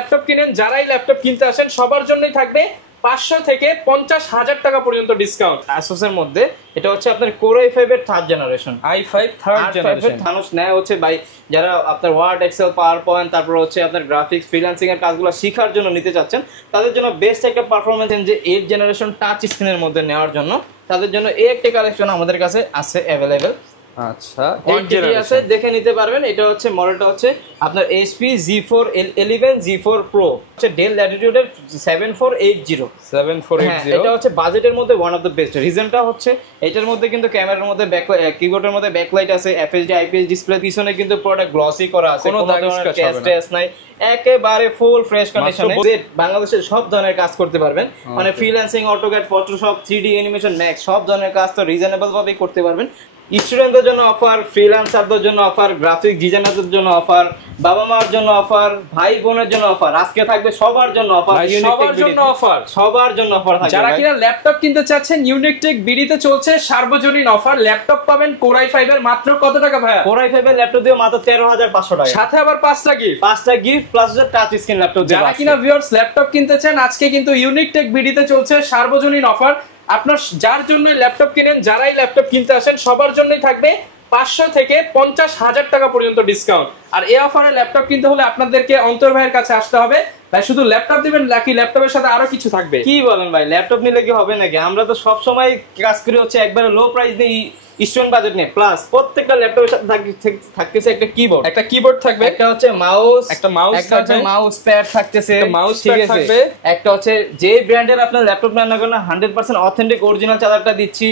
Laptop কিনেন, যারাই laptop কিনতে আসেন সবার জন্যই থাকবে 500 থেকে 50,000 টাকা পর্যন্ত ডিসকাউন্ট। Asus এর মধ্যে এটা হচ্ছে আপনার Core i5 এর 3rd generation. i5 3rd generation মানুষ নেয় হচ্ছে ভাই যারা আপনার ওয়ার্ড, এক্সেল, পাওয়ার পয়েন্ট, তারপর হচ্ছে আপনার গ্রাফিক্স, ফ্রিল্যান্সিং এর কাজগুলো শেখার জন্য নিতে চাচ্ছেন, তাদের জন্য বেস্ট একটা পারফরম্যান্স যে 8th জেনারেশন টাচ স্ক্রিনের মধ্যে নেওয়ার জন্য তাদের জন্য এই একটা কালেকশন আমাদের কাছে আছে अवेलेबल। আচ্ছা, আছে দেখে নিতে পারবেন। এটা হচ্ছে মডেলটা হচ্ছে আপনার HP G411 G4 Pro, হচ্ছে ডেল ল্যাটিটিউড এর 7480। এটা হচ্ছে বাজেটের মধ্যে ওয়ান অফ দ্য বেস্ট। রিজনটা হচ্ছে এটার মধ্যে কিন্তু ক্যামেরার মধ্যে কিবোর্ডের মধ্যে ব্যাকলাইট আছে, FHD IPS ডিসপ্লে, পিছনে কিন্তু পুরোটা গ্লসি করা আছে, কোনো ধরনের স্ক্র্যাচ নাই, একেবারে ফুল ফ্রেশ কন্ডিশনে বাংলাদেশের সব ধরনের কাজ করতে পারবেন। মানে freelancing, AutoCAD, Photoshop, 3D animation, max সব ধরনের কাজ তো রিজনেবল ভাবেই করতে পারবেন। স্টুডেন্টদের জন্য অফার, ফ্রিল্যান্সারদের জন্য অফার, গ্রাফিক ডিজাইনারদের জন্য অফার, বাবা মার জন্য অফার, ভাই বোনের জন্য অফার, আজকে থাকবে সবার জন্য অফার, সবার জন্য অফার, সবার জন্য অফার থাকবে। যারা কিনা ল্যাপটপ কিনতে চাচ্ছেন, ইউনিকটেক বিডিতে চলছে সার্বজনীন অফার। ল্যাপটপ পাবেন Core i5 এর মাত্র কত টাকা ভাইয়া? Core i5 এর ল্যাপটপ দিয়ে মাত্র 13,500 টাকা, সাথে আবার 5টা gift plus touch screen laptop. যারা কিনা ভিউয়ার্স ল্যাপটপ কিনতে চান, আজকে কিন্তু ইউনিকটেক বিডিতে চলছে সার্বজনীন অফার। আপনার যার জন্য ল্যাপটপ কিনেন, যারাই ল্যাপটপ কিনতে আসেন সবার জন্যই থাকবে 500 থেকে 50,000 টাকা পর্যন্ত ডিসকাউন্ট। আর এই অফারে ল্যাপটপ কিনতে হলে আপনাদেরকে অন্তর ভাইয়ের কাছে আসতে হবে। ভাই শুধু ল্যাপটপ দিবেন নাকি ল্যাপটপের সাথে আরো কিছু থাকবে? কি বলেন ভাই, ল্যাপটপ নিলে কি হবে নাকি? আমরা তো সব সময় কাজ করি হচ্ছে একবারে লো প্রাইস দিয়ে, স্টুডেন্ট বাজেট নিয়ে। প্লাস প্রত্যেকটা ল্যাপটপের সাথে থাকতেছে একটা কিবোর্ড থাকবে, একটা হচ্ছে মাউস, একটা মাউস প্যাড থাকতেছে, মাউস প্যাড থাকবে, একটা হচ্ছে যে ব্র্যান্ডের আপনার ল্যাপটপ নেন না কেন 100% অথেন্টিক অরিজিনাল চার্জারটা দিচ্ছি।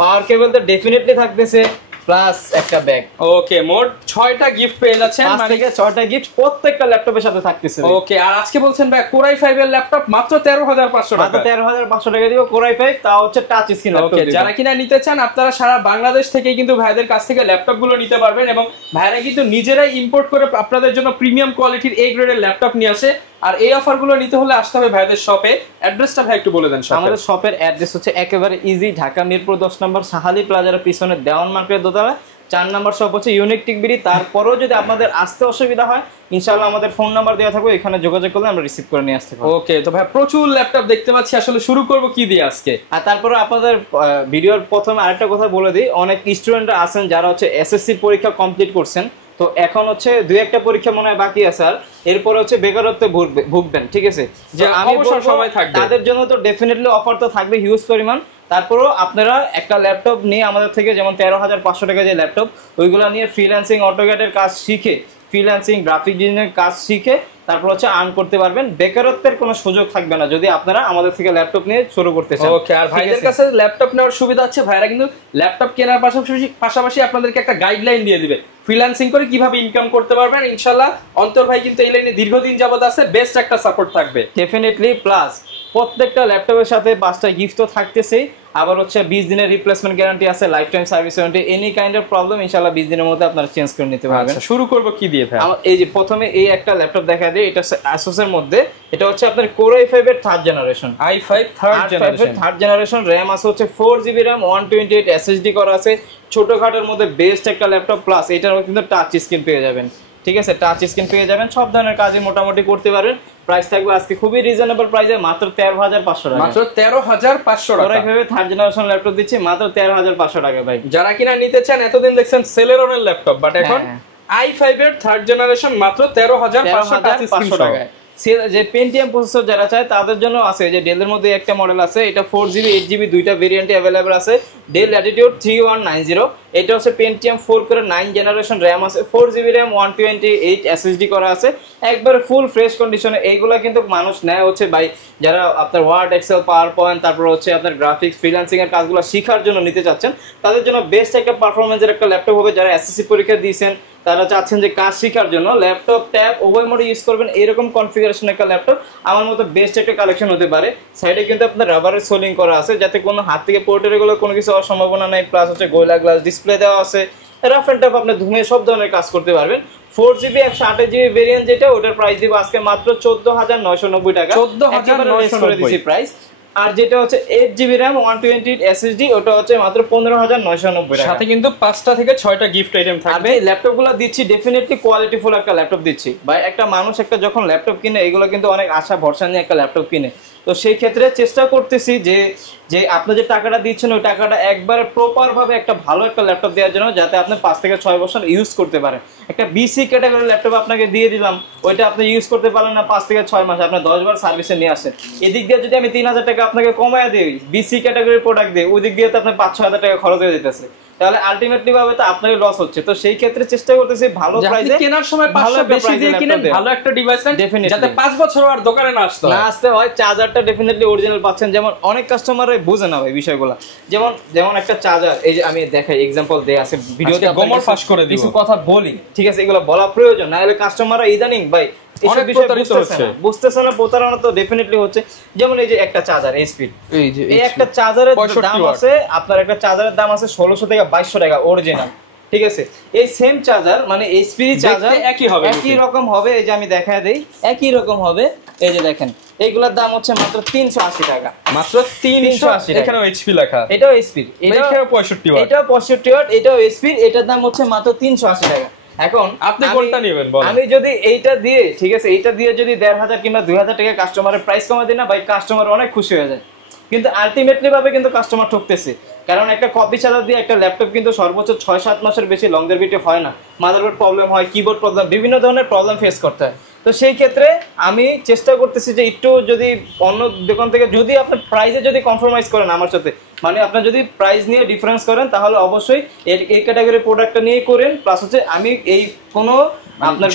পাওয়ার কেবল তো ডেফিনেটলি থাকতেছে, প্লাস একটা ব্যাগ। ওকে, মোট 6টা গিফট পেয়ে যাচ্ছেন, মানে 6টা গিফট প্রত্যেকটা ল্যাপটপের সাথে থাকতেছে। ওকে, আর আজকে বলছেন ভাই Core i5 এর ল্যাপটপ মাত্র 13,500 টাকা, মাত্র 13,500 টাকা দিব Core i5, তাও হচ্ছে টাচ স্ক্রিন ল্যাপটপ। ওকে, যারা কিনা নিতে চান আপনারা সারা বাংলাদেশ থেকে কিন্তু ভাইদের কাছ থেকে ল্যাপটপ গুলো নিতে পারবেন, এবং ভাইরা কিন্তু নিজেরাই ইম্পোর্ট করে আপনাদের জন্য প্রিমিয়াম কোয়ালিটির A গ্রেডের ল্যাপটপ নিয়ে আসে। আর এই অফার গুলো নিতে হলে আসতে হবে ভাইদের শপে। অ্যাড্রেসটা ভাই একটু বলে দেন। আমাদের শপের অ্যাড্রেস হচ্ছে একেবারে ইজি, ঢাকা মিরপুর 10 নম্বর সাহালি প্লাজার পিছনে দেওয়ান মার্কেট দোতলা, 4 নম্বর শপ হচ্ছে ইউনিকটেক বিডি। তারপরেও যদি আপনাদের আসতে অসুবিধা হয়, ইনশাআল্লাহ আমাদের ফোন নাম্বার দেওয়া থাকবে, এখানে যোগাযোগ করলে আমরা রিসিভ করে নিয়ে আসতে পারবো। ওকে, তো ভাই প্রচুর ল্যাপটপ দেখতে পাচ্ছি, আসলে শুরু করব কি দিয়ে আজকে? আর তারপরে আপনাদের ভিডিওর প্রথমে আরেকটা কথা বলে দিই, অনেক স্টুডেন্টরা আছেন যারা হচ্ছে এসএসসি পরীক্ষা কমপ্লিট করছেন, তো এখন হচ্ছে 2-1টা পরীক্ষা মনে হয় বাকি আছে, আর এরপরে হচ্ছে বেকারত্বে ভুগবেন, ঠিক আছে? যে আমি সময় থাকবে তাদের জন্য তো ডেফিনেটলি অফার তো থাকবে হিউজ পরিমাণ। তারপরেও আপনারা একটা ল্যাপটপ নিয়ে আমাদের থেকে, যেমন 13,500 টাকা যে ল্যাপটপ, ওইগুলো নিয়ে ফ্রিল্যান্সিং, অটোক্যাডের কাজ শিখে, ফ্রিল্যান্সিং, গ্রাফিক ডিজাইনের কাজ শিখে তারপর হচ্ছে আর্ন করতে পারবেন। বেকারত্বের কোনো সুযোগ থাকবে না যদি আপনারা আমাদের থেকে ল্যাপটপ নিয়ে শুরু করতে চান। ওকে, আর ভাইদের কাছে ল্যাপটপ নেওয়ার সুবিধা আছে, ভাইরা কিন্তু ল্যাপটপ কেনার পাশাপাশি আপনাদেরকে একটা গাইডলাইন দিয়ে দিবে ফ্রিল্যান্সিং করে কিভাবে ইনকাম করতে পারবেন। ইনশাআল্লাহ অন্তর ভাই কিন্তু এই লাইনে দীর্ঘদিন যাবত আছে, বেস্ট একটা সাপোর্ট থাকবে ডেফিনেটলি। প্লাস প্রত্যেকটা ল্যাপটপের সাথে 5টা গিফট তো থাকতেছেই, আবার হচ্ছে 20 দিনের রিপ্লেসমেন্ট গ্যারান্টি আছে, life time service warranty, any kind of problem ইনশাআল্লাহ 20 দিনের মধ্যে আপনারা চেঞ্জ করে নিতে পারবেন। শুরু করব কি দিয়ে ভাই? এই যে প্রথমে এই একটা ল্যাপটপ দেখা দেয়, এটা Asus এর মধ্যে, এটা হচ্ছে আপনার Core i5 এর 3rd generation. i5 3rd generation, RAM আছে হচ্ছে 4GB RAM, 128 SSD করা আছে, ছোটখাটোর মধ্যে বেস্ট একটা ল্যাপটপ। প্লাস এটার মধ্যে কিন্তু টাচ স্ক্রিন পেয়ে যাবেন, ঠিক আছে? টাচ স্ক্রিন পেয়ে যাবেন, সব ধরনের কাজই মোটামুটি করতে পারবেন। প্রাইস থাকবে আজকে খুবই রিজনেবল প্রাইসে, মাত্র 13,500 টাকা, মাত্র 13,500 টাকা। Core i5 3rd generation laptop দিচ্ছি মাত্র 13,500 টাকা ভাই। যারা কিনা নিতে চান, এতদিন দেখছেন সেলেরনের ল্যাপটপ, বাট এখন i5 এর 3rd জেনারেশন মাত্র 13,500 টাকা। যে পেন্টিয়াম প্রসেসর যারা চায় তাদের জন্য আছে, যে ডেলের মধ্যে একটা মডেল আছে, এটা 4GB 8GB দুইটা ভেরিয়েন্টে अवेलेबल আছে। ডেল ল্যাটিটিউড 3190, এটা হচ্ছে পেন্টিয়াম 4 করে 9 জেনারেশন, RAM আছে 4GB RAM, 128 SSD করা আছে, একবারে ফুল ফ্রেশ কন্ডিশনে। এইগুলা কিন্তু মানুষ নেয় হচ্ছে ভাই যারা আপনার ওয়ার্ড, এক্সেল, পাওয়ার পয়েন্ট, তারপর হচ্ছে আপনার গ্রাফিক্স, ফ্রিল্যান্সিং এর কাজগুলো শেখার জন্য নিতে চাচ্ছেন, তাদের জন্য বেস্ট একটা পারফরম্যান্সের একটা ল্যাপটপ হবে। যারা এসএসসি পরীক্ষা দিয়েছেন, তারা চাচ্ছেন যে কাজ শেখার জন্য ল্যাপটপ, ট্যাব উভয় মোডে ইউজ করবেন, এরকম কনফিগারেশন একটা ল্যাপটপ আমার মতো বেস্ট একটা কালেকশন হতে পারে। সাইডে কিন্তু আপনার রাবারের সোলিং করা আছে, যাতে কোনো হাত থেকে পোর্টের গুলো কোনো কিছু হওয়ার সম্ভাবনা নাই। প্লাস হচ্ছে গোলা গ্লাস ডিসপ্লে দেওয়া আছে, রাফ এন্ড টাফ আপনি ধুমে সব ধরনের কাজ করতে পারবেন। 4GB 128GB ভেরিয়েন্ট যেটা, ওটার প্রাইস দিব আজকে মাত্র 14,990 টাকা। 14,990 প্রাইস আর যেটা হচ্ছে 8GB RAM 128 SSD ওটা হচ্ছে মাত্র 15,990 টাকা। সাথে কিন্তু 5টা থেকে 6টা গিফট আইটেম থাকবে। আমি ল্যাপটপগুলো দিচ্ছি ডেফিনেটলি কোয়ালিটিফুল একটা ল্যাপটপ দিচ্ছি ভাই। একটা মানুষ একটা যখন ল্যাপটপ কিনে এগুলো কিন্তু অনেক আশা ভরসা নিয়ে একটা ল্যাপটপ কিনে, তো সেই ক্ষেত্রে চেষ্টা করতেছি যে যে আপনি যে টাকাটা দিচ্ছেন ওই টাকাটা একবার প্রপার ভাবে একটা ভালো একটা ল্যাপটপ দেওয়ার জন্য, যাতে আপনি 5 থেকে 6 বছর ইউজ করতে পারেন। একটা বিসি ক্যাটাগরির ল্যাপটপ আপনাকে দিয়ে দিলাম, ওইটা আপনি ইউজ করতে পারলেন না 5 থেকে 6 মাস, আপনি 10 বার সার্ভিসে নিয়ে আসেন। এদিক দিয়ে যদি আমি 3,000 টাকা আপনাকে কমায় দিই বিসি ক্যাটাগরির প্রোডাক্ট দিয়ে, ওই দিক দিয়ে তো আপনার 5-6 হাজার টাকা খরচ হয়ে যেতেছে, তাহলে আলটিমেটলি ভাবে তো আপনারই লস হচ্ছে। তো সেই ক্ষেত্রে চেষ্টা করতেছি ভালো প্রাইসে কেনার সময় 500 বেশি দিয়ে কিনেন, ভালো একটা ডিভাইস নেন যাতে 5 বছর আর দোকানে না আসতে হয়। চার্জারটা ডেফিনেটলি অরিজিনাল পাচ্ছেন। যেমন অনেক কাস্টমাররা বুঝে না ভাই বিষয়গুলো, যেমন একটা চার্জার, এই যে আমি দেখাই এক্সাম্পল দেই আছে ভিডিওতে, গোমর ফাঁস করে দিব কিছু কথা বলি, ঠিক আছে, এগুলো বলা প্রয়োজন, না হলে কাস্টমাররা ইদানিং ভাই এইসব বিষয় বুঝতেছে না, প্রতারণা তো ডেফিনেটলি হচ্ছে। যেমন এই যে একটা চার্জার এইচপি, এই একটা চার্জারের দাম আছে, আপনার একটা চার্জারের দাম আছে 1600 থেকে 2200 টাকা অরিজিনাল, ঠিক আছে। এই সেম চার্জার মানে এইচপি চার্জার একই রকম হবে, এই যে আমি দেখায় দেই, একই রকম হবে। এই যে দেখেন এইগুলোর দাম হচ্ছে মাত্র 380 টাকা, মাত্র 380 টাকা। এখানেও এইচপি লেখা, এটাও এইচপি, এটাও 65 ওয়াট, এটাও 65 ওয়াট, এটাও এইচপি, এটার দাম হচ্ছে মাত্র 380 টাকা। এখন আপনি কোনটা নেবেন বলেন? আমি যদি এইটা দিয়ে, ঠিক আছে, এইটা দিয়ে যদি 1500 কিংবা 2000 টাকা কাস্টমারের প্রাইস কমা দিই না ভাই, কাস্টমার অনেক খুশি হয়ে যায়। কিন্তু আলটিমেটলি ভাবে কিন্তু কাস্টমার ঠকতেছে, কারণ একটা কপি চার্জার দিয়ে একটা ল্যাপটপ কিন্তু সর্বোচ্চ 6-7 মাসের বেশি লংজিভিটি হয় না। মাদারবোর্ড প্রবলেম হয়, কিবোর্ড প্রবলেম, বিভিন্ন ধরনের প্রবলেম ফেস করতে হয়। তো সেই ক্ষেত্রে আমি চেষ্টা করতেছি যে একটু যদি অন্য দোকান থেকে যদি আপনি প্রাইসে যদি কম্প্রোমাইজ করেন আমার সাথে, মানে আপনার যদি প্রাইস নিয়ে ডিফারেন্স করেন, তাহলে অবশ্যই এই ক্যাটাগরির প্রোডাক্টটা নিয়ে করেন। প্লাস হচ্ছে আমি এই কোনো আপনার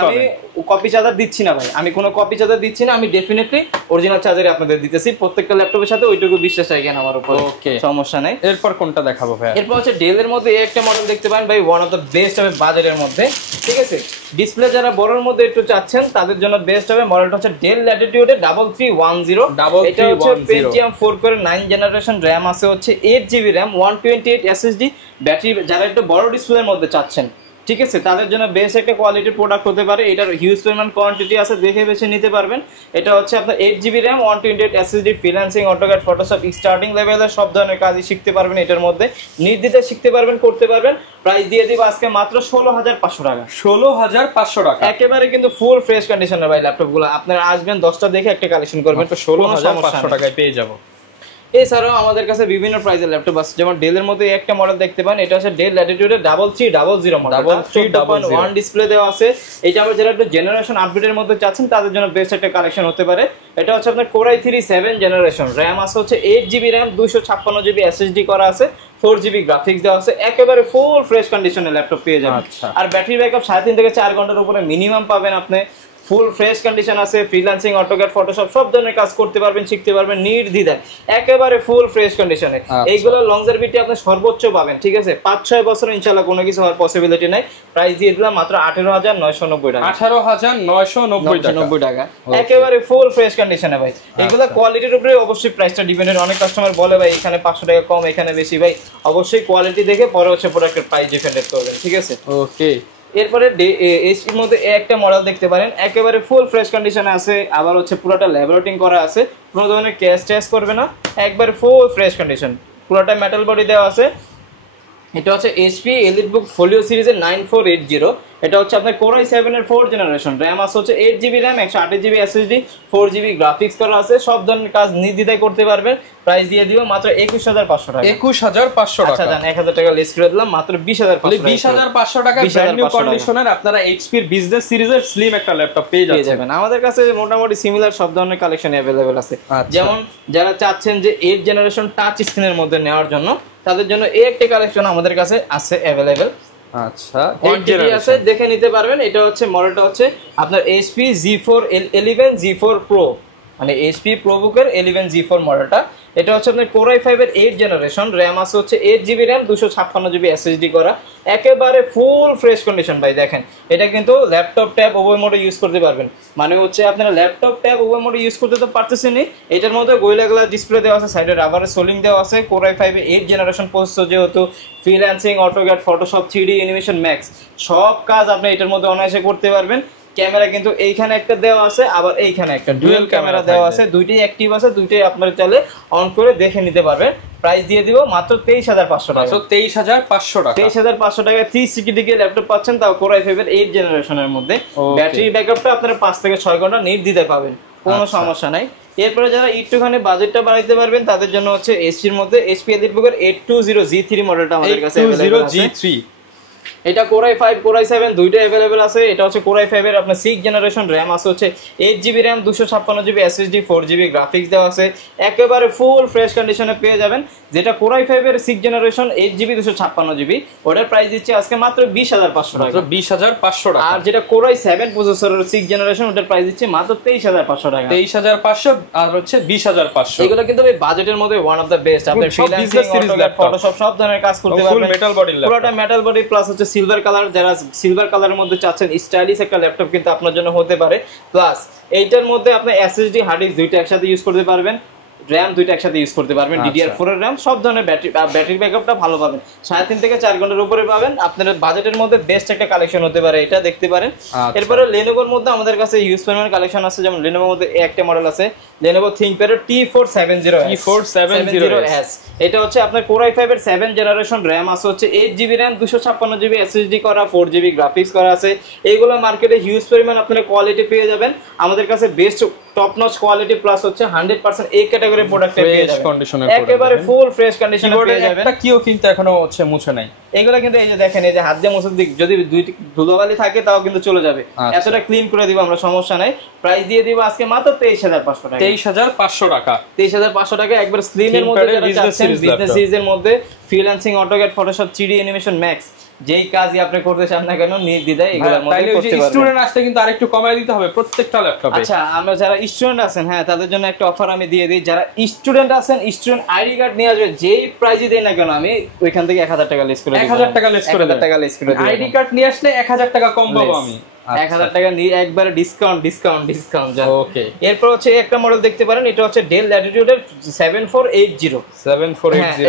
আমি কপি চার্জার দিচ্ছি না ভাই, আমি কোনো কপি চার্জার দিচ্ছি না, আমি ডেফিনেটলি অরিজিনাল চার্জারই আপনাদের দিতেছি প্রত্যেকটা ল্যাপটপের সাথে, ওইটুকু বিশ্বাস রাখেন আমার উপর, ওকে সমস্যা নাই। এরপর কোনটা দেখাবো ভাই? এরপর হচ্ছে ডেলের মধ্যে একটা মডেল দেখতে পারেন ভাই, ওয়ান অফ দ্য বেস্ট হবে বাজারের মধ্যে, ঠিক আছে। ডিসপ্লে যারা বড়র মধ্যে একটু চাচ্ছেন তাদের জন্য বেস্ট হবে। মডেলটা হচ্ছে ডেল ল্যাটিটিউডে 3310, এটা হচ্ছে পেন্টিয়াম 4 কোর 9 জেনারেশন, র্যাম আছে হচ্ছে 8GB র্যাম, 128 SSD, ব্যাটারি যারা একটু বড় ডিসপ্লের মধ্যে চাচ্ছেন, ঠিক আছে, তাদের জন্য বেশ একটা কোয়ালিটির প্রোডাক্ট হতে পারে। এটার হিউজ পরিমাণ কোয়ান্টিটি আছে, দেখে বেছে নিতে পারবেন। এটা হচ্ছে আপনার 8GB RAM, 128 SSD, freelancing, AutoCAD, Photoshop, starting লেভেলের সব ধরনের কাজই শিখতে পারবেন এটার মধ্যে, নির্দ্বিধায় শিখতে পারবেন, করতে পারবেন। প্রাইস দিয়ে দিব আজকে মাত্র 16,500 টাকা। 16,500 টাকা, একেবারে কিন্তু ফুল ফ্রেশ কন্ডিশনের ভাই ল্যাপটপগুলো। আপনারা আসবেন 10টা দেখে একটা কালেকশন করবেন, তো 16,500 টাকায় পেয়ে যাবো। এছাড়াও আমাদের কাছে বিভিন্ন প্রাইসের ল্যাপটপ আছে, যেমন ডেলের মধ্যে একটা মডেল দেখতে পান, এটা হচ্ছে ডেল ল্যাটিটিউডের 3300 মডেল, 3300 ডিসপ্লে দেওয়া আছে। এটা আবার যারা একটু জেনারেশন আপডেটের মধ্যে চাচ্ছেন তাদের জন্য বেস্ট একটা কালেকশন হতে পারে। এটা হচ্ছে আপনার Core i3 7 জেনারেশন, র্যাম আছে হচ্ছে 8GB র্যাম, 256GB SSD করা আছে, 4GB গ্রাফিক্স দেওয়া আছে, একেবারে ফুল ফ্রেশ কন্ডিশনের ল্যাপটপ পেয়ে যাবেন। আর ব্যাটারি ব্যাকআপ 3.5 থেকে 4 ঘন্টার উপরে মিনিমাম পাবেন আপনি। ফুল ফ্রেশ কন্ডিশন আছে, ফ্রিল্যান্সিং, অটোক্যাড, ফটোশপ সব ধরনের কাজ করতে পারবেন, শিখতে পারবেন নির্দ্বিধায়, একেবারে ফুল ফ্রেশ কন্ডিশনে। এইগুলো লংজিভিটি আপনি সর্বোচ্চ পাবেন, ঠিক আছে, 5-6 বছর ইনশাআল্লাহ কোনো কিছু হওয়ার পসিবিলিটি নাই। প্রাইস দিয়ে দিলাম মাত্র 18,990 টাকা, 18,990 টাকা, একেবারে ফুল ফ্রেশ কন্ডিশনে ভাই। এগুলো কোয়ালিটির উপরে অবশ্যই প্রাইসটা ডিপেন্ডেন্ট। অনেক কাস্টমার বলে ভাই এখানে 500 টাকা কম, এখানে বেশি, ভাই অবশ্যই কোয়ালিটি দেখে পরে হচ্ছে প্রোডাক্টের প্রাইস ডিপেন্ডেন্ট করবেন, ঠিক আছে, ওকে। এরপরে এইচপির মধ্যে একটা মডেল দেখতে পারেন, একেবারে ফুল ফ্রেশ কন্ডিশনে আছে, আবার হচ্ছে পুরোটা ল্যাবরেটিং করা আছে, কোনো ধরনের ক্যাশ করবে না, একবারে ফুল ফ্রেশ কন্ডিশন, পুরোটা মেটাল বডি দেওয়া আছে। এটা হচ্ছে HP EliteBook Folio সিরিজের 9480, এটা হচ্ছে আপনার Core i7 এর 4 জেনারেশন, র্যাম আছে হচ্ছে 8GB RAM, 128GB SSD, 4GB graphics করা আছে, সব ধরনের কাজ নির্দ্বিধায় করতে পারবেন। প্রাইস দিয়ে দিব মাত্র 21,500 টাকা, 21,500 টাকা। আচ্ছা জান 1000 টাকা লেস করে দিলাম, মাত্র 20,500 টাকা, 20,500 টাকা ব্র্যান্ড নিউ কন্ডিশনের আপনারা HP এর বিজনেস সিরিজের স্লিম একটা ল্যাপটপ পেয়ে যাবেন। আমাদের কাছে মোটামুটি সিমিলার সব ধরনের কালেকশন अवेलेबल আছে। যেমন যারা চাচ্ছেন যে 8 জেনারেশন টাচ স্ক্রিনের মধ্যে নেওয়ার জন্য, তাদের জন্য এই একটা কালেকশন আমাদের কাছে আছে अवेलेबल। আচ্ছা, 8 জিবি আছে, দেখে নিতে পারবেন। এটা হচ্ছে মডেলটা হচ্ছে আপনার HP G4 G4 Pro, মানে HP ProBook এর 11 G4 মডেলটা। এটা হচ্ছে আপনার Core i5 এর 8 জেনারেশন, র্যাম আছে হচ্ছে 8GB র্যাম, 256GB SSD করা, একেবারে ফুল ফ্রেশ কন্ডিশন ভাই। দেখেন এটা কিন্তু ল্যাপটপ ট্যাব উভয় মোডে ইউজ করতে পারবেন, মানে হচ্ছে আপনারা ল্যাপটপ ট্যাব উভয় মোডে ইউজ করতে তো পারতেছেনই। এটার মধ্যে গোরিলা গ্লাস ডিসপ্লে দেওয়া আছে, সাইডে রাবারের সোলিং দেওয়া আছে, Core i5 এর 8 জেনারেশন প্রসেসর, যেহেতু freelancing, AutoCAD, Photoshop, 3D animation max সব কাজ আপনি এটার মধ্যে অনায়াসে করতে পারবেন। ক্যামেরা কিন্তু এইখানে একটা দেওয়া আছে, আবার এইখানে একটা ডুয়াল ক্যামেরা দেওয়া আছে, দুইটাই অ্যাক্টিভ আছে, দুইটাই আপনারা চাইলে অন করে দেখে নিতে পারবেন। প্রাইস দিয়ে দিব মাত্র 23,500 টাকা। 23,500 টাকা। 23,500 টাকায় 360 ডিগ্রি ল্যাপটপ পাচ্ছেন, তাও কোর i5 এর 8 জেনারেশনের মধ্যে। ব্যাটারি ব্যাকআপটা আপনারা 5 থেকে 6 ঘন্টা নির্দ্বিধায় দিতে পাবেন, কোনো সমস্যা নাই। এরপরে যারা একটুখানি বাজেটটা বাড়াইতে পারবেন তাদের জন্য হচ্ছে এসপির মধ্যে HP EliteBook 820G3 মডেলটা আমাদের কাছে अवेलेबल আছে। 820G3 এটা কোর i5 কোর i7 দুইটা अवेलेबल আছে। এটা হচ্ছে কোর i5 এর আপনার 6 জেনারেশন RAM আছে হচ্ছে 8GB RAM 256GB SSD 4GB graphics দেওয়া আছে, একেবারে ফুল ফ্রেশ কন্ডিশনে পেয়ে যাবেন। যেটা কোর i5 এর 6 জেনারেশন 8GB 256GB ওটার প্রাইস দিচ্ছে আজকে মাত্র 20,500 টাকা। 20,500 টাকা। আর যেটা কোর i7 প্রসেসরের 6 জেনারেশন ওটার প্রাইস দিচ্ছে মাত্র 23,500 টাকা। 23,500 আর হচ্ছে 20,500। এগুলো কিন্তু এই বাজেটের মধ্যে ওয়ান অফ দা বেস্ট। আপনি ফ্রিল্যান্সিং, অটোক্যাড, ফটোশপ সব ধরনের কাজ করতে পারবেন। ফুল মেটাল বডি ল্যাপটপ, পুরোটা মেটাল বডি প্লাস হচ্ছে সিলভার কালার। যারা সিলভার কালারের মধ্যে চাচ্ছেন স্টাইলিশ একটা ল্যাপটপ কিন্তু আপনার জন্য হতে পারে। প্লাস এইটার মধ্যে আপনি এসএসডি হার্ড ডিস্ক দুইটা একসাথে ইউজ করতে পারবেন, RAM দুইটা একসাথে ইউজ করতে পারবেন, DDR4 এর RAM, সব ধরনের ব্যাটারি ব্যাকআপটা ভালো পাবেন, 3.5 থেকে 4 ঘন্টার উপরে পাবেন। আপনার বাজেটের মধ্যে বেস্ট একটা কালেকশন হতে পারে, এটা দেখতে পারেন। এরপরে Lenovoর মধ্যে আমাদের কাছে ইউজ পরিমাণ কালেকশন আছে, যেমন Lenovoর মধ্যে একটা মডেল আছে Lenovo ThinkPad T470S। এটা হচ্ছে আপনার কোর i5 এর 7 জেনারেশন, RAM আছে হচ্ছে 8GB RAM 256GB SSD করা, 4GB গ্রাফিক্স করা আছে। এইগুলো মার্কেটে হিউজ পরিমাণ আপনারা কোয়ালিটি পেয়ে যাবেন। আমাদের কাছে best top notch quality plus হচ্ছে 100% এই ক্যাটাগরি প্রোডাক্ট পেয়ে যাবেন, একেবারে ফুল ফ্রেশ কন্ডিশনে পেয়ে যাবেন। একটা কিও কিন্তু এখনো হচ্ছে মুছে নাই। এগুলো কিন্তু এই যে দেখেন, এই যে হাত দিয়ে মুছে দিক যদি দুই ধুলোবালি থাকে তাও কিন্তু চলে যাবে, এতটা ক্লিন করে দিব আমরা, সমস্যা নাই। প্রাইস দিয়ে দিব আজকে মাত্র 23,500 টাকা। 23,500 টাকা। 23,500 টাকা একবার স্লিমের মধ্যে যারা চাচ্ছেন, বিজনেস সিরিজের মধ্যে freelancing, AutoCAD, Photoshop, 3D animation max যেই কাজই আপনি করতে চান না কেন নির্দ্বিধায় এগুলোর মধ্যে করতে পারবেন। স্টুডেন্ট আসলে কিন্তু আরেকটু কমায় দিতে হবে প্রত্যেকটা ল্যাপটপে। আচ্ছা, আমরা যারা স্টুডেন্ট আছেন, হ্যাঁ তাদের জন্য একটা অফার আমি দিয়ে দিই। যারা স্টুডেন্ট আছেন, স্টুডেন্ট আইডি কার্ড নিয়ে আসবে, যেই প্রাইজে দেই না কেন আমি ওইখান থেকে 1,000 টাকা লেস করে দিই। 1,000 টাকা লেস করে দিই। 1,000 টাকা লেস করে দিই। আইডি কার্ড নিয়ে আসলে 1,000 টাকা কম পাবো আমি। 1,000 টাকা নিয়ে একবারে ডিসকাউন্ট। ওকে, এরপর হচ্ছে একটা মডেল দেখতে পারেন, এটা হচ্ছে ডেল ল্যাটিটিউড এর 7480।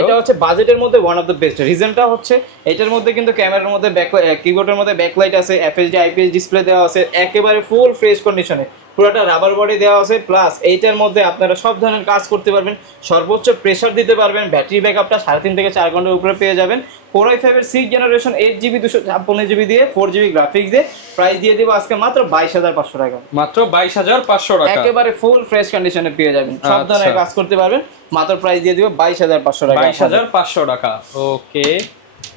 এটা হচ্ছে বাজেটের মধ্যে ওয়ান অফ দ্য বেস্ট। রিজনটা হচ্ছে এটার মধ্যে কিন্তু ক্যামেরার মধ্যে কিবোর্ডের মধ্যে ব্যাকলাইট আছে, FHD IPS ডিসপ্লে দেওয়া আছে, একেবারে ফুল ফ্রেশ কন্ডিশনে, পুরোটা রাবার বডি দেওয়া আছে। প্লাস এইটার মধ্যে আপনারা সব ধরনের কাজ করতে পারবেন, সর্বোচ্চ প্রেসার দিতে পারবেন। ব্যাটারি ব্যাকআপটা 3.5 থেকে 4 ঘন্টার উপরে পেয়ে যাবেন। কোর i5 এর 6 জেনারেশন 8GB 256GB দিয়ে 4GB গ্রাফিক্স দিয়ে প্রাইস দিয়ে দিব আজকে মাত্র 22,500 টাকা। মাত্র 22,500 টাকা, একেবারে ফুল ফ্রেশ কন্ডিশনে পেয়ে যাবেন, সব ধরনের কাজ করতে পারবেন। মাত্র প্রাইস দিয়ে দিব 22,500 টাকা। 22,500 টাকা। ওকে,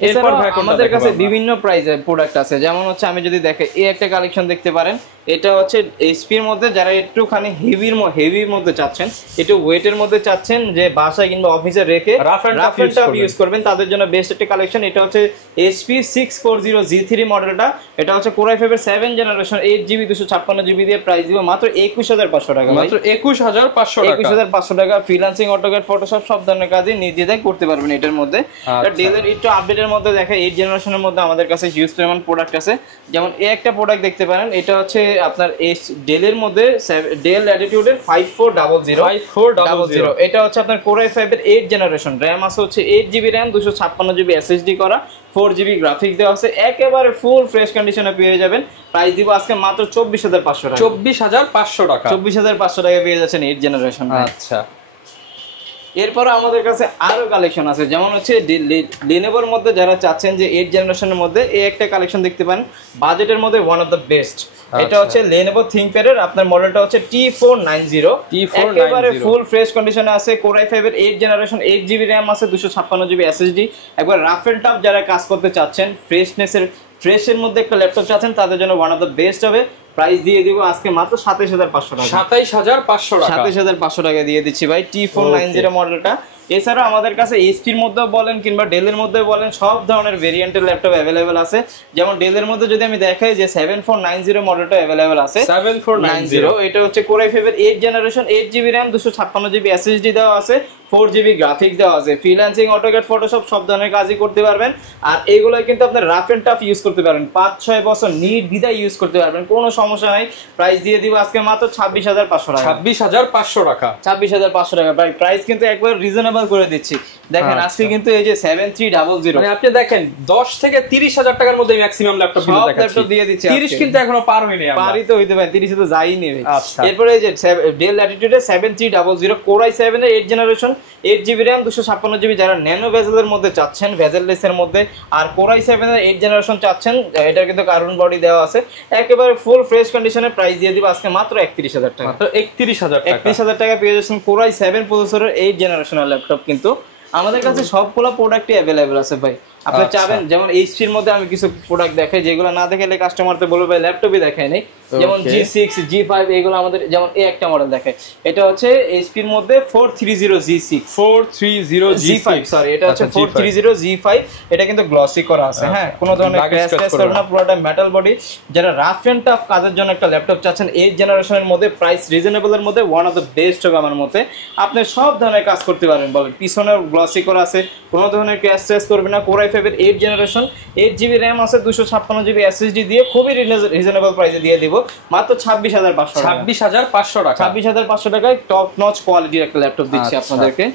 এরপর আমাদের কাছে বিভিন্ন প্রাইসের প্রোডাক্ট আছে, যেমন হচ্ছে আমি যদি দেখে এই একটা কালেকশন দেখতে পারেন। এটা হচ্ছে এইচপির মধ্যে যারা একটুখানি হেভির মধ্যে চাচ্ছেন, একটু ওয়েটের মধ্যে চাচ্ছেন, যে বাসায় কিংবা অফিসে রেখে রাফ এন্ড টাফ ইউজ করবেন, তাদের জন্য বেস্ট একটা কালেকশন। এটা হচ্ছে HP 640G3 মডেলটা। এটা হচ্ছে কোর i5 এর 7 জেনারেশন 8GB 256GB দিয়ে প্রাইস দিব মাত্র 21,500 টাকা। মাত্র 21,500 টাকা। 21,500 টাকা। ফ্রিল্যান্সিং, অটোক্যাড, ফটোশপ সব ধরনের কাজই নির্দ্বিধায় করতে পারবেন এটার মধ্যে। ডেলের একটু আপডেটের মধ্যে দেখে 8 জেনারেশনের মধ্যে আমাদের কাছে হিউজ পরিমাণ প্রোডাক্ট আছে। যেমন এই একটা প্রোডাক্ট দেখতে পারেন, এটা হচ্ছে আপনার ডেলের মধ্যে ডেল ল্যাটিটিউডের 5400। এটা হচ্ছে আপনার কোর i5 এর 8 জেনারেশন, RAM আছে হচ্ছে 8GB RAM 256GB SSD করা, 4GB গ্রাফিক্স দেওয়া আছে, একেবারে ফুল ফ্রেশ কন্ডিশনে পেয়ে যাবেন। প্রাইস দিব আজকে মাত্র 24,500 টাকা। 24,500 টাকা। 24,500 টাকা পেয়ে যাচ্ছেন 8 জেনারেশন। আচ্ছা, এরপর আমাদের কাছে আরো কালেকশন আছে, যেমন হচ্ছে Lenovoর মধ্যে যারা চাচ্ছেন যে 8 জেনারেশনের মধ্যে এই একটা কালেকশন দেখতে পান, বাজেটের মধ্যে ওয়ান অফ দ্য বেস্ট। এটা হচ্ছে Lenovo ThinkPad এর আপনার মডেলটা হচ্ছে T490। একেবারে ফুল ফ্রেশ কন্ডিশনে আছে। কোর i5 এর 8 জেনারেশন 8GB RAM আছে, 256GB SSD। একবার রাফ এন্ড টাফ যারা কাজ করতে চাচ্ছেন, ফ্রেশের মধ্যে একটা ল্যাপটপ চাচ্ছেন, তাদের জন্য ওয়ান অফ দ্য বেস্ট হবে। প্রাইস দিয়ে দিব আজকে মাত্র 27,500 টাকা। 27,500 টাকা। 27,500 টাকা দিয়ে দিচ্ছি ভাই T490 মডেলটা। এছাড়া আমাদের কাছে এইচপির মধ্যে বলেন কিংবা ডেলের মধ্যে বলেন, সব ধরনের ভেরিয়েন্টের ল্যাপটপ অ্যাভেলেবেল আছে। যেমন ডেলের মধ্যে যদি আমি দেখাই যে 7490 মডেলটা অ্যাভেলেবেল আছে। 7490 এটা হচ্ছে কোর i5 এর 8 generation 8GB RAM 256GB SSD দেওয়া আছে, 4GB গ্রাফিক্স দেওয়া আছে, ফ্রিল্যান্সিং, অটোক্যাড, ফটোশপ সব ধরনের কাজই করতে পারবেন। আর এইগুলো কিন্তু আপনি রাফ এন্ড টাফ ইউজ করতে পারবেন, 5-6 বছর নির্দ্বিধায় ইউজ করতে পারবেন, কোনো সমস্যা নাই। প্রাইস দিয়ে দিব আজকে মাত্র 26,500 টাকা। 26,500 টাকা, 26,500 টাকা ভাই, প্রাইস কিন্তু একবার রিজনেবল করে দিচ্ছি। দেখেন আজকে কিন্তু এই যে 7300, মানে আপনি দেখেন 10 থেকে 30,000 টাকার মধ্যে ম্যাক্সিমাম ল্যাপটপ কিন্তু দেখাচ্ছি। ল্যাপটপ দিয়ে দিচ্ছি 30 কিন্তু এখনো পার হয়নি, আমরা পারি তো হইতে পারে, 30 তো যাইনি ভাই। আচ্ছা। এরপরে এই যে ডেল ল্যাটিটিউড 7300 Core i7 এর 8 জেনারেশন, 8GB RAM 256GB, যারা ন্যানো ভেজেলের মধ্যে চাচ্ছেন, ভেজেললেস এর মধ্যে, আর Core i7 এর 8 জেনারেশন চাচ্ছেন, এটা কিন্তু কার্বন বডি দেওয়া আছে, একেবারে ফুল ফ্রেশ কন্ডিশনে। প্রাইস দিয়ে দিব আজকে মাত্র 31,000 টাকা। মাত্র 31,000 টাকা। 31,000 টাকা পেয়ে যাচ্ছেন Core i7 প্রসেসরের 8 জেনারেশনের ল্যাপটপ। কিন্তু আমাদের কাছে সবগুলো প্রোডাক্টই अवेलेबल আছে ভাই। আপনি চাবেন যেমন এইচপির মধ্যে আমি কিছু প্রোডাক্ট দেখাই, যেগুলো না দেখাইলে কাস্টমারতে বলবে ভাই ল্যাপটপই দেখায় নাই। যেমন G6, G5 এগুলো আমাদের, যেমন এই একটা মডেল দেখায়, এটা হচ্ছে এইচপির মধ্যে 430G5, সরি এটা হচ্ছে 430G5। এটা কিন্তু গ্লসি করা আছে, হ্যাঁ, কোনো ধরনের ক্র্যাশ করবে না, পুরোটা মেটাল বডি। যারা রাফ এন্ড টাফ কাজের জন্য একটা ল্যাপটপ চাচ্ছেন 8 জেনারেশনের মধ্যে, প্রাইস রিজনেবল এর মধ্যে, ওয়ান অফ দ্য বেস্ট হবে আমার মতে। আপনি সব ধরনের কাজ করতে পারবেন, বলেন পিছনে গ্লসি করা আছে, কোনো ধরনের ক্র্যাশ করবে না। Core i5 এর 8 জেনারেশন, 8GB RAM আছে, 256GB SSD দিয়ে খুবই রিজনেবল প্রাইসে দিয়ে দিব মাত্র 26,500 টাকা। 26,500 টাকা, 26,500 টাকায় টপ নচ কোয়ালিটির একটা ল্যাপটপ দিচ্ছি আপনাদেরকে।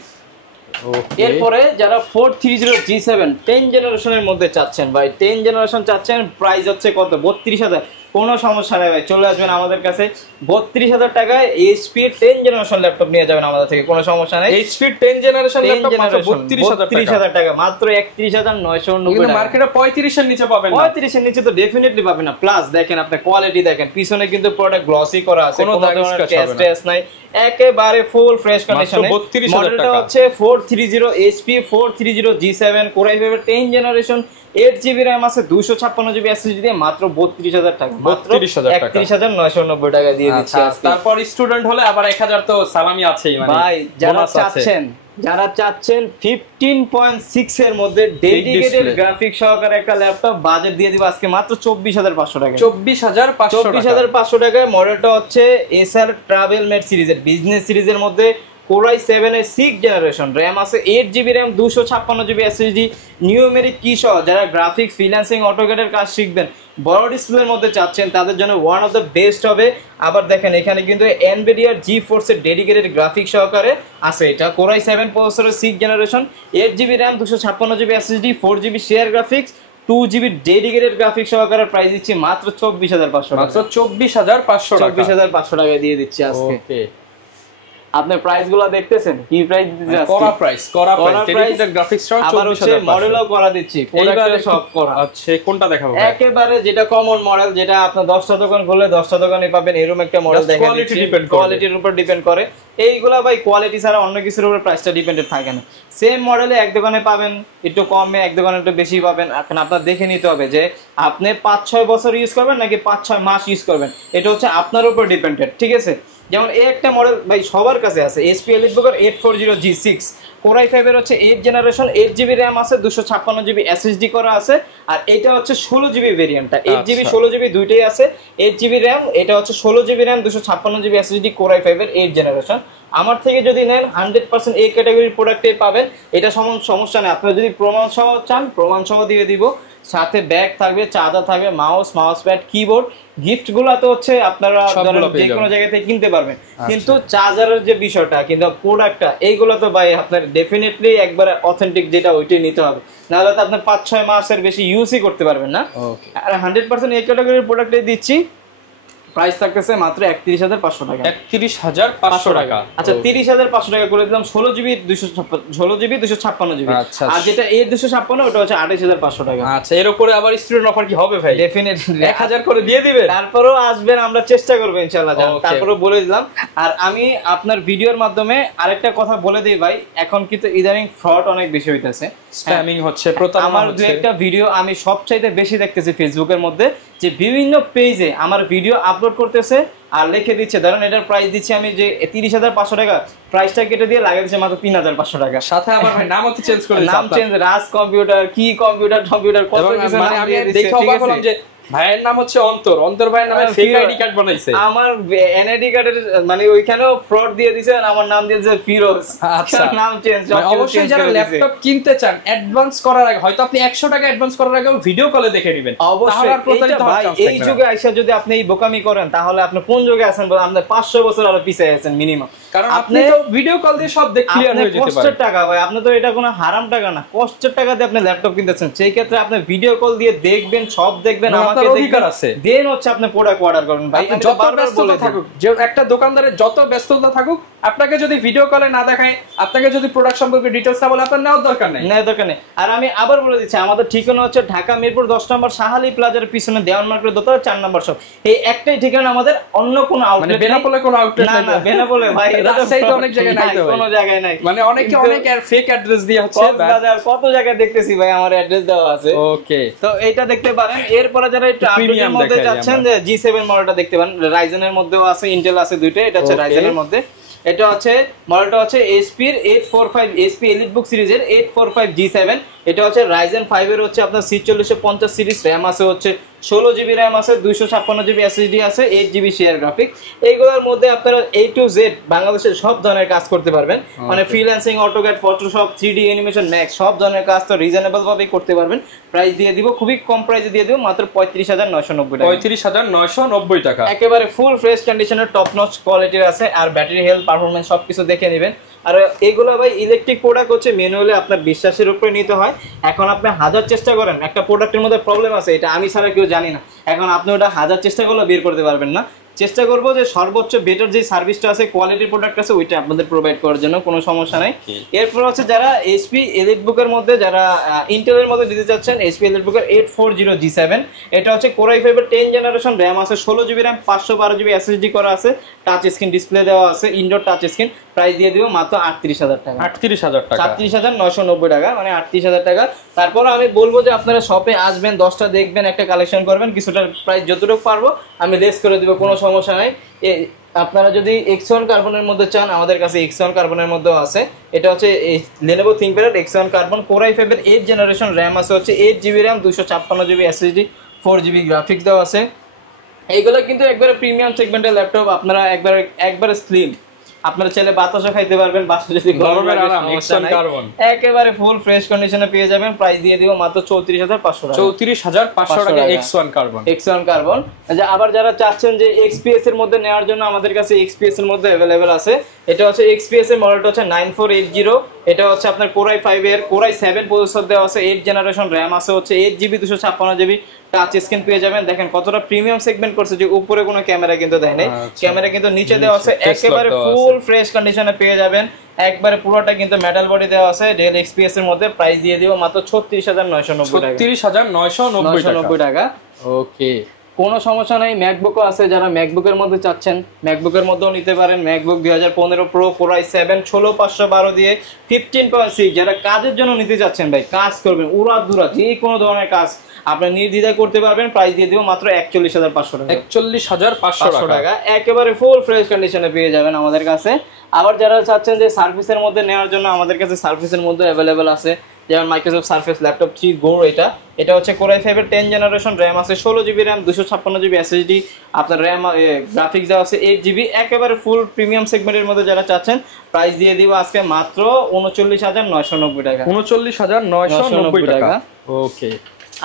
এরপরে যারা 430G7 10 জেনারেশনের মধ্যে চাচ্ছেন ভাই, 10 জেনারেশন চাচ্ছেন, প্রাইস হচ্ছে কত 32,000। কোনো সমস্যা নেই ভাই, চলে আসবেন আমাদের কাছে, 32,000 টাকায় এইচপি 10 জেনারেশন ল্যাপটপ নিয়ে যাবেন আমাদের থেকে, কোনো সমস্যা নেই। এইচপি 10 জেনারেশন ল্যাপটপ মাত্র 32,000 টাকা, মাত্র 31,990 কিন্তু টাকা। মার্কেটে 35 এর নিচে পাবেন না, 35 এর নিচে তো ডেফিনেটলি পাবেন না। প্লাস দেখেন আপনি কোয়ালিটি দেখেন, পিছনে কিন্তু প্রোডাক্ট গ্লসি করা আছে, কোনো ধরনের স্ক্র্যাচ নাই, একেবারে ফুল ফ্রেশ কন্ডিশনে। মডেলটা হচ্ছে 430 HP 430G7 Core i5 10 generation, 8GB RAM আছে, 256GB SSD দিয়ে মাত্র 32,000 টাকা, মাত্র 31,990 টাকা দিয়ে দিচ্ছি। তারপর স্টুডেন্ট হলে আবার 1,000 তো সালামি আছেই। মানে ভাই যারা চাচ্ছেন 15.6 এর মধ্যে ডেডিকেটেড গ্রাফিক সহকারে একটা ল্যাপটপ, বাজেট দিয়ে দিব আজকে মাত্র 24,500 টাকা। 24,500 টাকায় মডেলটা হচ্ছে এসআর ট্রাভেল মেট সিরিজের বিজনেস সিরিজের মধ্যে, Core i7 এর 6 জেনারেশন, RAM আছে 8GB RAM 256GB SSD, numeric কি সহ যারা গ্রাফিক্স, ফ্রিল্যান্সিং, অটোক্যাডের কাজ শিখবেন, বড় ডিসপ্লের মধ্যে চাচ্ছেন, তাদের জন্য ওয়ান অফ দ্য বেস্ট হবে। আবার দেখেন এখানে কিন্তু NVIDIA GeForce এর ডেডিকেটেড গ্রাফিক্স সহকারে আছে। এটা Core i7 প্রসেসরের 6 generation, 8GB RAM 256GB SSD, 4GB share graphics, 2GB dedicated graphics সহকারে প্রাইস দিচ্ছি মাত্র 24,500 টাকা। মাত্র 24,500 টাকা, 24,500 টাকা দিয়ে দিচ্ছি আজকে। আপনি প্রাইস গুলো দেখতেছেন, কি প্রাইস দিতেছি আজকে? করা প্রাইস ডেডিকেটেড গ্রাফিক্স সহ 24,500। মডেলও করা দিচ্ছি, প্রোডাক্টে সব করা। আচ্ছা কোনটা দেখাবো? একেবারে যেটা কমন মডেল, যেটা আপনি 10টা দোকান খুললে 10টা দোকানে পাবেন, এরকম একটা মডেল দেখা দিচ্ছি। কোয়ালিটির উপর ডিপেন্ড করে এইগুলা ভাই, কোয়ালিটি ছাড়া অন্য কিছুর উপর প্রাইসটা ডিপেন্ডেন্ট থাকে না। সেম মডেলে এক দোকানে পাবেন একটু কমে, এক দোকানে একটু বেশি পাবেন। এখন আপনার দেখে নিতে হবে যে আপনি 5-6 বছর ইউজ করবেন নাকি 5-6 মাস ইউজ করবেন, এটা হচ্ছে আপনার উপর ডিপেন্ডেন্ট, ঠিক আছে? যেমন এই একটা মডেল ভাই সবার কাছে আছে, HP EliteBook 840G6 Core i5 এর হচ্ছে 8 জেনারেশন, 8GB RAM আছে, 256GB SSD করা আছে, আর এটা হচ্ছে 16GB ভেরিয়েন্টটা, 8GB 16GB দুইটাই আছে, 8GB RAM, এটা হচ্ছে 16GB RAM 256GB SSD Core i5 এর 8 জেনারেশন। আমার থেকে যদি নেন 100% এই ক্যাটাগরির প্রোডাক্টে পাবেন, এটা সমস্যা নেই। আপনারা যদি প্রমাণ সহ চান, প্রমাণ সহ দিয়ে দিব, সাথে ব্যাগ থাকবে, চার্জার থাকবে, মাউস প্যাড, কিবোর্ড। গিফট গুলো তো হচ্ছে আপনারা যে কোনো জায়গা থেকে কিনতে পারবেন, কিন্তু চার্জারের যে বিষয়টা, কিন্তু প্রোডাক্টটা, এইগুলো তো ভাই আপনার ডেফিনেটলি একবার অথেন্টিক যেটা ওইটাই নিতে হবে, নাহলে তো আপনার 5-6 মাসের বেশি ইউজই করতে পারবেন না। আর 100% এই ক্যাটাগরির প্রোডাক্টে দিচ্ছি, প্রাইস থাকতেছে মাত্র 31,500 টাকা। 31,500 টাকা। আচ্ছা 30,500 টাকা করে দিলাম 16GB 256GB। আর যেটা এই 256 ওটা হচ্ছে 28,500 টাকা। আচ্ছা এর উপরে আবার স্টুডেন্ট অফার কি হবে ভাই? ডেফিনেটলি 1000 করে দিয়ে দিবেন। তারপরেও আসবেন, আমরা চেষ্টা করব ইনশাআল্লাহ। তারপরেও বলে দিলাম। আর আমি আপনার ভিডিওর মাধ্যমে আরেকটা কথা বলে দেই ভাই, এখন কিন্তু ইদানিং ফ্রড অনেক বেশি হইতাছে, স্প্যামিং হচ্ছে, প্রতারণা হচ্ছে। আমার দুই একটা ভিডিও আমি সবচাইতে বেশি দেখতেছি ফেসবুকের মধ্যে, যে বিভিন্ন পেজে আমার ভিডিও আপলোড করতেছে আর লিখে দিচ্ছে, ধরেন এটার প্রাইস দিচ্ছি আমি যে 30,500 টাকা, প্রাইসটা কেটে দিয়ে লাগিয়ে দিচ্ছে মাত্র 3,500 টাকা। সাথে আবার ভাই নামও চেঞ্জ করে দিচ্ছে, নাম চেঞ্জ, রাজ কম্পিউটার, কি কম্পিউটার কত কিছু নাম দিয়ে দিচ্ছে। ঠিক আছে, যে ভাইয়ের নাম হচ্ছে অন্তর, অন্তর ভাইয়ের নামে ফেক আইডি কার্ড বানাইছে। আমার এনআইডি কার্ডের মানে ওইখানেও ফ্রড দিয়ে দিয়েছে, আমার নাম দিয়েছে ফিরোজ। আচ্ছা, নাম চেঞ্জ। অবশ্যই যারা ল্যাপটপ কিনতে চান অ্যাডভান্স করার আগে, হয়তো আপনি 100 টাকা অ্যাডভান্স করার আগে ভিডিও কলে দেখে নেবেন। অবশ্যই ভাই, এই যুগে আইসা যদি আপনি এই বোকামি করেন তাহলে আপনি কোন যুগে আছেন বলেন? আপনি 500 বছর আরো পিছিয়ে আছেন মিনিমাম, কারণ আপনি তো ভিডিও কল দিয়ে সব ক্লিয়ার হয়ে যেতে পারে। কষ্টের টাকা ভাই, আপনি তো এটা কোনো হারাম টাকা না, কষ্টের টাকা দিয়ে আপনি ল্যাপটপ কিনতেছেন, সেই ক্ষেত্রে আপনি ভিডিও কল দিয়ে দেখবেন, সব দেখবেন, আমাকে অধিকার আছে। দেন হচ্ছে আপনি প্রোডাক্ট অর্ডার করবেন ভাই। যত ব্যস্ততা থাকুক, যে একটা দোকানদারের যত ব্যস্ততা থাকুক, আপনাকে যদি ভিডিও কলে না দেখায়, আপনাকে যদি প্রোডাক্ট সম্পর্কে ডিটেইলস না বলে, আপনার নেওয়ার দরকার নেই। আর আমি আবার বলে দিচ্ছি, আমাদের ঠিকানা হচ্ছে ঢাকা মিরপুর 10 নম্বর শাহালি প্লাজার পিছনে দেওয়ান মার্কেটের দোতলা 4 নম্বর শপ। এই একটাই ঠিকানা আমাদের, অন্য কোনো আউটলেট মানে বেনাপোলে কোনো আউটলেট না, না বেনাপোলে ভাই রাজশাহীতে অনেক জায়গায় নাই, কোনো জায়গায় নাই। মানে অনেকে অনেক ফেক অ্যাড্রেস দিয়ে হচ্ছে বাজার কত জায়গায় দেখতেছি ভাই, আমার অ্যাড্রেস দেওয়া আছে। ওকে, তো এটা দেখতে পারেন। এরপরে যারা একটু আপডেটের মধ্যে যাচ্ছেন, যে G7 মডেলটা দেখতে পারেন, রাইজেনের মধ্যেও আছে, ইন্টেল আছে, দুইটা। এটা হচ্ছে রাইজেনের মধ্যে, এটা হচ্ছে মডেলটা হচ্ছে HP এর 845 HP এলিটবুক সিরিজের 845 G7। এটা হচ্ছে রাইজেন 5 এর হচ্ছে আপনার C4050 সিরিজ, র‍্যাম আছে হচ্ছে 16 GB র‍্যাম আছে, 256 GB SSD আছে, 8 GB শেয়ার গ্রাফিক। এইগুলোর মধ্যে আপনারা A to Z বাংলাদেশের সব ধরনের কাজ করতে পারবেন, মানে freelancing, AutoCAD, Photoshop, 3D animation, max সব ধরনের কাজ তো রিজনেবল ভাবেই করতে পারবেন। প্রাইস দিয়ে দিব, খুবই কম প্রাইসে দিয়ে দিব, মাত্র 35,990 টাকা। 35,990 টাকা, একেবারে ফুল ফ্রেশ কন্ডিশনের টপ নচ কোয়ালিটির আছে। আর ব্যাটারি হেলথ, পারফরম্যান্স সবকিছু দেখে নেবেন। আর এগুলো ভাই ইলেকট্রিক প্রোডাক্ট হচ্ছে ম্যানুয়ালি আপনার বিশ্বাসের উপরে নিতে হয়। এখন আপনি হাজার চেষ্টা করেন, একটা প্রোডাক্টের মধ্যে প্রবলেম আছে, এটা আমি ছাড়া কেউ জানি না, এখন আপনি ওটা হাজার চেষ্টা করলে বের করতে পারবেন না। চেষ্টা করবো যে সর্বোচ্চ বেটার যে সার্ভিসটা আছে, কোয়ালিটির প্রোডাক্ট আছে, ওইটা আপনাদের প্রোভাইড করার জন্য, কোনো সমস্যা নাই। এরপর হচ্ছে যারা HP এলিটবুকের মধ্যে, যারা ইন্টেলের মধ্যে দিতে চাচ্ছেন, HP এলিটবুকের 840 G7। এটা হচ্ছে Core i5 এর 10 জেনারেশন, র‍্যাম আছে 16 GB র‍্যাম, 512 GB SSD করা আছে, টাচ স্ক্রিন ডিসপ্লে দেওয়া আছে, ইনডোর টাচ স্ক্রিন। প্রাইস দিয়ে দিব মাত্র 38,000 টাকা। 38,990 টাকা, মানে 38,000 টাকা। তারপর আমি বলবো যে আপনারা শপে আসবেন, 10টা দেখবেন, একটা কালেকশন করবেন, কিছুটা প্রাইস যতটুকু পারবো আমি লেস করে দিব, কোনো সমস্যা নাই। আপনারা যদি X1 কার্বনের মধ্যে চান, আমাদের কাছে X1 কার্বনের মধ্যেও আছে। এটা হচ্ছে Lenovo ThinkPad X1 carbon, Core i5 এর 8 জেনারেশন, র‍্যাম আছে হচ্ছে 8 GB RAM, 256 GB SSD, 4 GB graphics দেওয়া আছে। এইগুলো কিন্তু একবারে প্রিমিয়াম সেগমেন্টের ল্যাপটপ, আপনারা একবারে স্লিম, আপনারা চাইলে বাতাসও খাইতে পারবেন, বাতাস যদি গরমের আরাম, X1 কার্বন একেবারে ফুল ফ্রেশ কন্ডিশনে পেয়ে যাবেন। প্রাইস দিয়ে দিব মাত্র 34,500 টাকা। 34,500 টাকা X1 কার্বন। আবার যারা চাচ্ছেন যে XPS এর মধ্যে নেওয়ার জন্য, আমাদের কাছে XPS এর মধ্যে अवेलेबल আছে। এটা হচ্ছে XPS এর মডেলটা হচ্ছে 9480। এটা হচ্ছে আপনার Core i5 এর Core i7 প্রসেসর দেওয়া আছে, 8 জেনারেশন, র‍্যাম আছে হচ্ছে 8 GB, 256 GB, টাচ স্ক্রিন পেয়ে যাবেন। দেখেন কতটা প্রিমিয়াম সেগমেন্ট করছে, যে উপরে কোনো ক্যামেরা কিন্তু দেয় নাই, ক্যামেরা কিন্তু নিচে দেওয়া আছে, একেবারে ফুল ফ্রেশ কন্ডিশনে পেয়ে যাবেন। একবারে পুরোটা কিন্তু মেটাল বডি দেওয়া আছে ডেল XPS এর মধ্যে। প্রাইস দিয়ে দিব মাত্র 36,990 টাকা। 36,990 টাকা। ওকে, কোনো সমস্যা নাই। ম্যাকবুকও আছে, যারা ম্যাকবুকের মধ্যে চাচ্ছেন ম্যাকবুকের মধ্যেও নিতে পারেন। ম্যাকবুক 2015 প্রো, Core i7 16512 দিয়ে 15.6, যারা কাজের জন্য নিতে চাচ্ছেন, ভাই কাজ করবেন উড়াধুরা, যে কোনো ধরনের কাজ আপনি নির্দ্বিধায় করতে পারবেন। প্রাইস দিয়ে দিব মাত্র 41,500 টাকা। 41,500 টাকা, একেবারে ফুল ফ্রেশ কন্ডিশনে পেয়ে যাবেন আমাদের কাছে। আবার যারা চাচ্ছেন যে সার্ভিসের মধ্যে নেওয়ার জন্য, আমাদের কাছে সার্ভিসের মধ্যে অ্যাভেলেবেল আছে, যেমন মাইক্রোসফট সারফেস ল্যাপটপ 3 গো। এটা হচ্ছে Core i5 এর 10 জেনারেশন, র‍্যাম আছে 16 GB র‍্যাম, 256 GB SSD, আপনার র‍্যাম গ্রাফিক্স দেওয়া আছে 8 GB, একেবারে ফুল প্রিমিয়াম সেগমেন্টের মধ্যে যারা চাচ্ছেন, প্রাইস দিয়ে দিব আজকে মাত্র 39,990 টাকা। 39,990 টাকা। ওকে,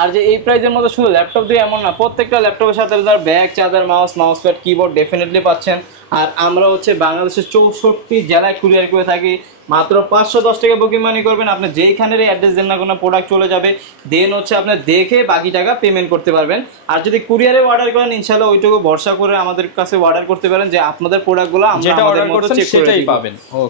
আর যে এই প্রাইসের মধ্যে শুধু ল্যাপটপ দিয়ে এমন না, প্রত্যেকটা ল্যাপটপের সাথে যারা bag, charger, mouse pad, keyboard definitely পাচ্ছেন। আর আমরা হচ্ছে বাংলাদেশের 64 জেলায় কুরিয়ার করে থাকি। মাত্র 510 টাকা বুকিং মানি করবেন, আপনি যেইখানের অ্যাড্রেস দেন না কোনো প্রোডাক্ট চলে যাবে, দেন হচ্ছে আপনি দেখে বাকি টাকা পেমেন্ট করতে পারবেন। আর যদি কুরিয়ারে অর্ডার করেন, ইনশাআল্লাহ ওইটুকু ভরসা করে আমাদের কাছে অর্ডার করতে পারেন, যে আপনাদের প্রোডাক্টগুলো আমরা আমাদের মতো চেক করে দিব।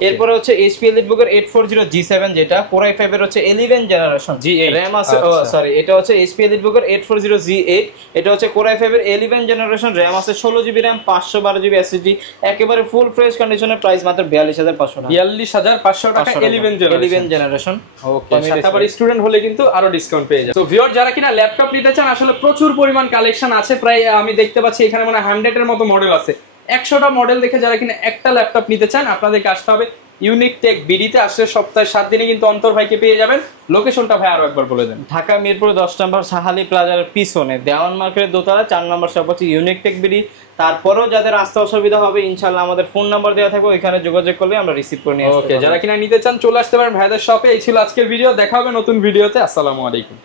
এরপরে হচ্ছে HP এলিটবুকের 840 G7, যেটা Core i5 এর হচ্ছে 11 জেনারেশন, র‍্যাম আছে সরি এটা হচ্ছে HP এলিটবুকের 840 G8। এটা হচ্ছে Core i5 এর 11 জেনারেশন, র‍্যাম আছে 16 GB র‍্যাম, 512 GB SSD, একেবারে ফুল ফ্রেশ কন্ডিশনের। প্রাইস মাত্র 42,500 টাকা। 42,500 টাকা 11 জেনারেশন। ওকে, সাথে আবার স্টুডেন্ট হলে কিন্তু আরো ডিসকাউন্ট পেয়ে যাবেন। সো ভিউয়ার, যারা কিনা ল্যাপটপ নিতে চান, আসলে প্রচুর পরিমাণ কালেকশন আছে। প্রায় আমি দেখতে পাচ্ছি এখানে মানে 100 এর মতো মডেল আছে। 100টা মডেল দেখে যারা কিনা একটা ল্যাপটপ নিতে চান, আপনাদেরকে আসতে হবে ইউনিক টেক বিডিতে আসলে সপ্তাহে 7 দিনে কিন্তু অন্তর ভাইকে পেয়ে যাবেন। লোকেশনটা ভাই আরো একবার বলে দেন। ঢাকা মিরপুর 10 নম্বর সাহালি প্লাজার পিছনে দেওয়ান মার্কেটের দোতলা 4 নম্বর শপ হচ্ছে ইউনিক টেক বিডি। তারপরেও যাদের আসতে অসুবিধা হবে ইনশাআল্লাহ আমাদের ফোন নাম্বার দেওয়া থাকবে, ওইখানে যোগাযোগ করলে আমরা রিসিভ করে নিয়ে আসতে ওকে, যারা কিনা নিতে চান চলে আসতে পারেন ভাইদের শপে। এই ছিল আজকের ভিডিও, দেখা হবে নতুন ভিডিওতে। আসসালামু আলাইকুম।